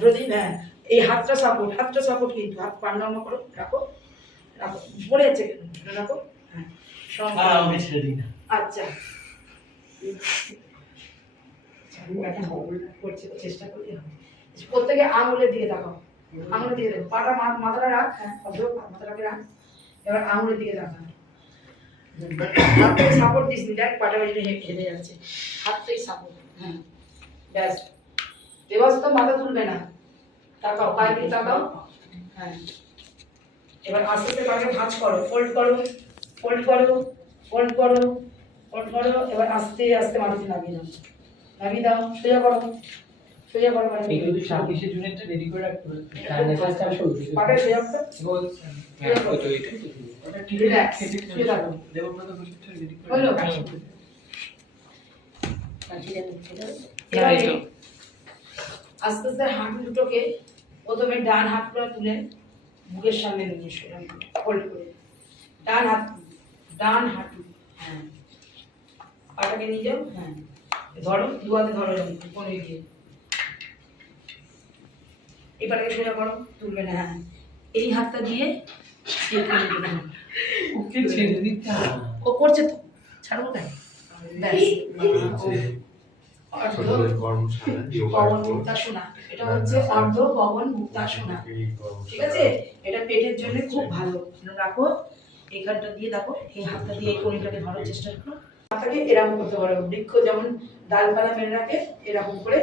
প্রদীপ, হ্যাঁ এই হাতটা সাপোর্ট কিন্তু হাত পা নরম করো, রাখো রাখো, পড়ে যাচ্ছে কেন, রাখো, হ্যাঁ আমি ছেড়ে দিই না। আচ্ছা করছি, চেষ্টা করি। প্রত্যেকে আঙুলের দিকে তাকাও, আঙুলের দিকে দেখো, পাটা মাথাটা রাখ, হ্যাঁ মাথাটাকে রাখ, এবার আঙুলের দিকে তাকা, হাতটাকে সাপোর্ট দিস নি, দেখ পাটা বেশি হেঁটে যাচ্ছে, হাতটাই সাপোর্ট, হ্যাঁ ব্যাস। এবার তো মাথা তুলবে না, তাকাও পায়ের দিকে তাকাও, হ্যাঁ এবার আস্তে আস্তে পাকে ভাঁজ করো, ফোল্ড করো ফোল্ড করো ফোল্ড করো ফোল্ড করো, এবার আস্তে আস্তে মাটিতে নামিয়ে দাও, নামিয়ে দাও, সোজা করো সোজা করো, এগুলো তো 26 জুনেরটা রেডি করে রাখতে হবে। টাইমে কাজটা শুরু করতে হবে। পাটা সোজা করো, হ্যাঁ ওই তো এটাই তো। রিল্যাক্স, সোজা থাকো, দেবব্রত বসিটা রেডি করে হলো? এবারে আস্তে আস্তে হাঁটু দুটোকে প্রথমে ডান হাতটা তুলে বুকের সামনে নিয়ে এসো, ফোল্ড করে ডান হাঁটু, হ্যাঁ পাটাকে নিয়ে যাও, হ্যাঁ ধরো, দু হাতে ধরো কোনে গিয়ে, এই পাটাকে সোজা করো, তুলবে না, হ্যাঁ এই হাতটা দিয়ে ওকে ছেড়ে দিতে হবে। ও করছে তো, ছাড়বো কেন, ব্যাস। পবন মুক্তাসনা, এটা হচ্ছে অর্ধ পবন মুক্তাসনা, ঠিক আছে? এটা পেটের জন্য খুব ভালো, রাখো এইখানটা দিয়ে, দেখো এই হাতটা দিয়ে এই কণিটাকে ধরার চেষ্টা করো, হাতটাকে এরকম করতে পারো, বৃক্ষ যেমন ডালপালা মেরে রাখে এরকম করে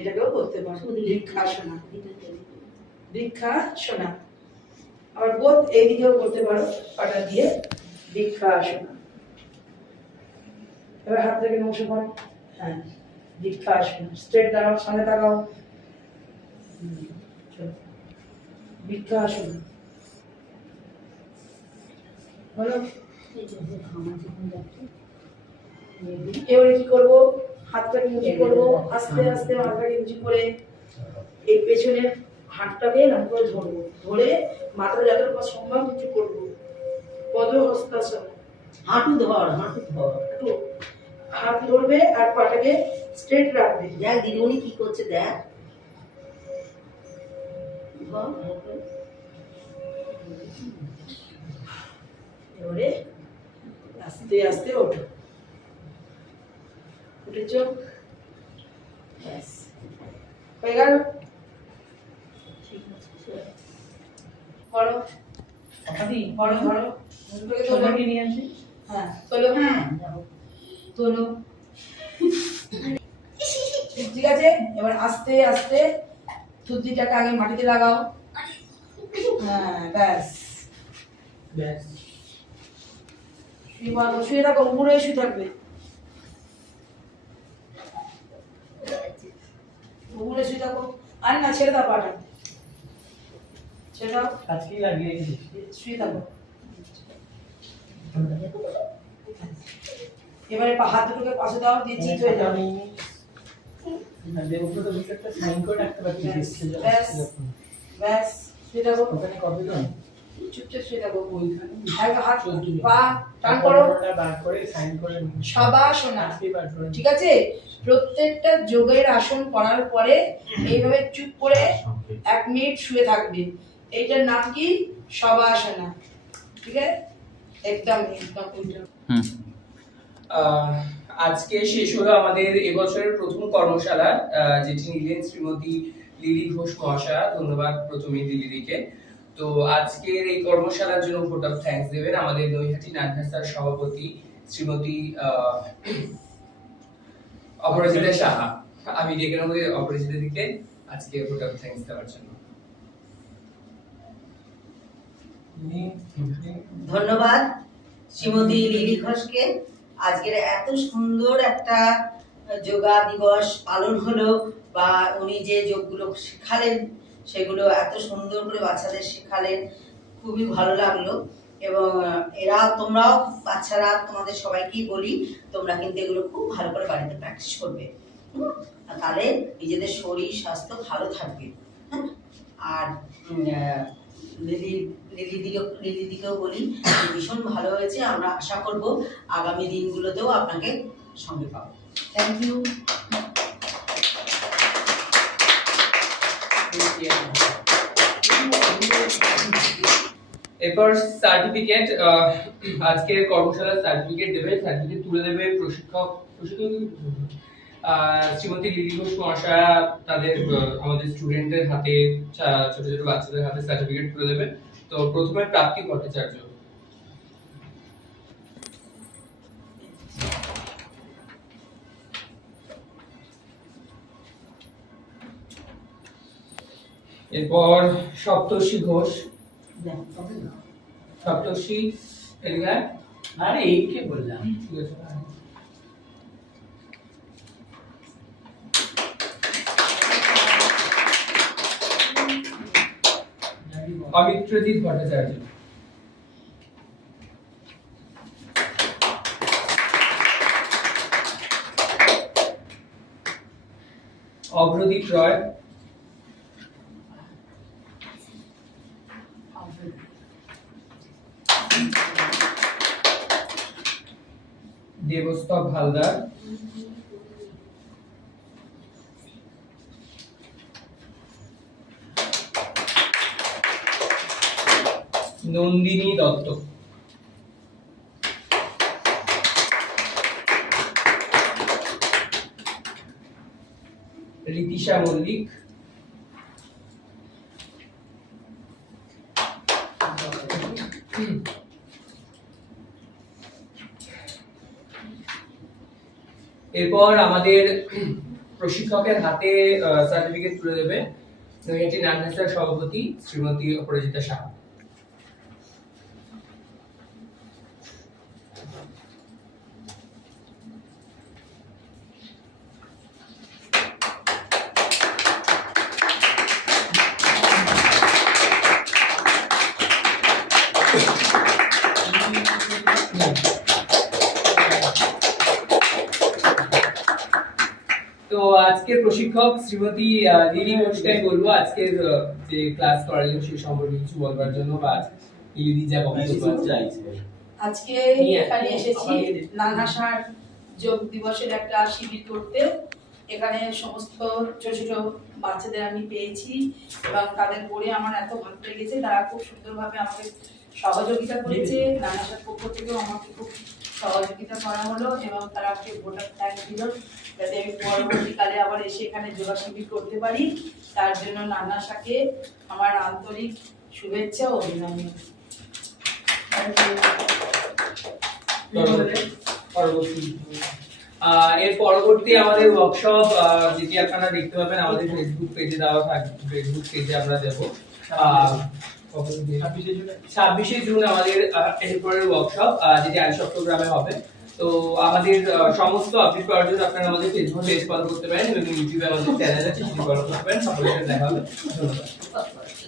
এটাকেও করতে পারো, বৃক্ষাসনা, বৃক্ষাসনা। আবার বোধ এইদিকেও করতে পারো পাটা দিয়ে, বৃক্ষাসনা। এবার হাত থেকে নমস্কার করো, হ্যাঁ বৃক্ষাসনা, স্ট্রেট দাঁড়াও, সামনে তাকাও, বৃক্ষাসনা হলো। এবারে কি করবো, হাতটাকে উঁচু করবো, আস্তে আস্তে মাথাটাকে উঁচু করে এই পেছনের হাতটাকে এরকম করে ধরবো, ধরে মাথা যতটা সম্ভব উঁচু করবো, পদ্মহস্তাসন, হাঁটু ধর, হাঁটু ধর। একটু হাত ধরবে আর পাটাকে স্ট্রেট রাখবে, দেখ দিদিমণি কি করছে দেখ। এবারে আস্তে আস্তে ওঠো, উঠেছো, ব্যাস হয়ে গেল। করো করো, ধরো সবাইকে নিয়ে আসি। হ্যাঁ তোলো, হ্যাঁ তোলো, ঠিক আছে? এবার আস্তে আস্তে থুতনিটাকে আগে মাটিতে লাগাও, হ্যাঁ ব্যাস ব্যাস শুয়ে থাকো, উপরে শুয়ে থাকবে, উপরে শুয়ে থাকো, আর না ছেড়ে দাও পাটা, ছেড়ে দাও, আজকেই লাগিয়ে রেখেছি। শুয়ে থাকো। এবারে হাত দুটোকে পাশে দাও, দিয়ে চিত হয়ে যাও, দেবব্রত বসিটা সাইন করে রাখতে পারছি। ব্যাস ব্যাস শুয়ে থাকো, ওখানে কপি দাও। চুপচাপ শুয়ে থাকো, ওইখানে হাত পা টান করো, বার করে সাইন করে শবাসনা, আজকেই বার করে। ঠিক আছে? প্রত্যেকটা যোগের আসন করার পরে এইভাবে চুপ করে 1 মিনিট শুয়ে থাকবে, এইটার নাম কি? শবাসনা, ঠিক আছে? একদম একদম উল্টো। আজকে শেষ হলো আমাদের এবছরের প্রথম কর্মশালা, যেটি নিলেন শ্রীমতী লিলি ঘোষ মহাশয়া। ধন্যবাদ প্রথমে লিলিদিকে। তো আজকের এই কর্মশালার জন্য ভোট অফ থ্যাঙ্কস দেবেন আমাদের নৈহাটি নাট্যাস্তার সভাপতি শ্রীমতী অপরাজিতা সাহা। আমি ডেকে নেবো অপরাজিতা দিকে আজকে ভোট অফ থ্যাঙ্কস দেওয়ার জন্য। ধন্যবাদ শ্রীমতী লিলি ঘোষকে। আজকের এত সুন্দর একটা যোগা দিবস পালন হলো, বা উনি যে যোগগুলো শেখালেন সেগুলো এত সুন্দর করে বাচ্চাদের শেখালেন, খুবই ভালো লাগলো। এবং তোমরাও বাচ্চারা, তোমাদের সবাইকেই বলি, তোমরা কিন্তু এগুলো খুব ভালো করে বাড়িতে প্র্যাকটিস করবে, তাহলে নিজেদের শরীর স্বাস্থ্য ভালো থাকবে। হ্যাঁ, আর লিলিদিকেও বলি ভীষণ ভালো হয়েছে, আমরা আশা করব আগামী দিনগুলোতেও আপনাকে সঙ্গে পাবো। Thank you. এরপর সার্টিফিকেট, আজকের কর্মশালার সার্টিফিকেট দেবে, সার্টিফিকেট তুলে দেবে প্রশিক্ষক শ্রীমতী লিলি ঘোষ মহাশয়া তাদের আমাদের স্টুডেন্টদের হাতে, ছোট ছোট বাচ্চাদের হাতে সার্টিফিকেট তুলে দেবে। তো প্রথমে প্রাপ্তি ভট্টাচার্য। এরপর সপ্তর্ষি ঘোষ। সপ্তর্ষি এলিয়া। আরে এইকে বললাম। ঠিক আছে। অমিত্রজিৎ ভট্টাচার্য। অগ্রদীপ রয়। দেবস্তব হালদার। নন্দিনী দত্ত। রীতিশা মল্লিক। এরপর আমাদের প্রশিক্ষকের হাতে সার্টিফিকেট তুলে দেবে নৈহাটি নান্নাসার সভাপতি শ্রীমতী অপরাজিতা সাহা। তো আজকের প্রশিক্ষক শ্রীমতী লিলি ঘোষকে বলবো আজকের যে ক্লাস করালেন সেই সম্পর্কে কিছু বলবার জন্য, বা লিলি যা বক্তব্য চাইছে। আজকে এখানে এসেছি নানাসার যোগ দিবসের একটা শিবির করতে। এখানে সমস্ত ছোট ছোট বাচ্চাদের আমি পেয়েছি এবং তাদের পড়ে আমার এত ভালো লেগেছে। তারা খুব সুন্দরভাবে আমাকে সহযোগিতা করেছে। নানাসার পক্ষ থেকেও আমাকে খুব সহযোগিতা করা হলো এবং তারা আমাকে ভোটার থ্যাঙ্ক দিল যাতে আমি পরবর্তীকালে আবার এসে এখানে যোগা শিবির করতে পারি। তার জন্য নানাসাকে আমার আন্তরিক শুভেচ্ছা ও অভিনন্দন। এর পরবর্তী আমাদের ওয়ার্কশপ যেটি আপনারা দেখতে পাবেন আমাদের ফেসবুক পেজে দেওয়া থাকবে, ফেসবুক পেজে আমরা দেব 26শে জুন আমাদের এরপরের ওয়ার্কশপ যেটি আইসপ্টোগ্রামে হবে। তো আমাদের সমস্ত আপডেট পাওয়ার জন্য আপনারা আমাদের ফেসবুক পেজ ফলো করতে পারেন এবং ইউটিউবে আমাদের চ্যানেল আছে সেটি ফলো করতে পারেন। সকলের সাথে দেখা হবে। ধন্যবাদ।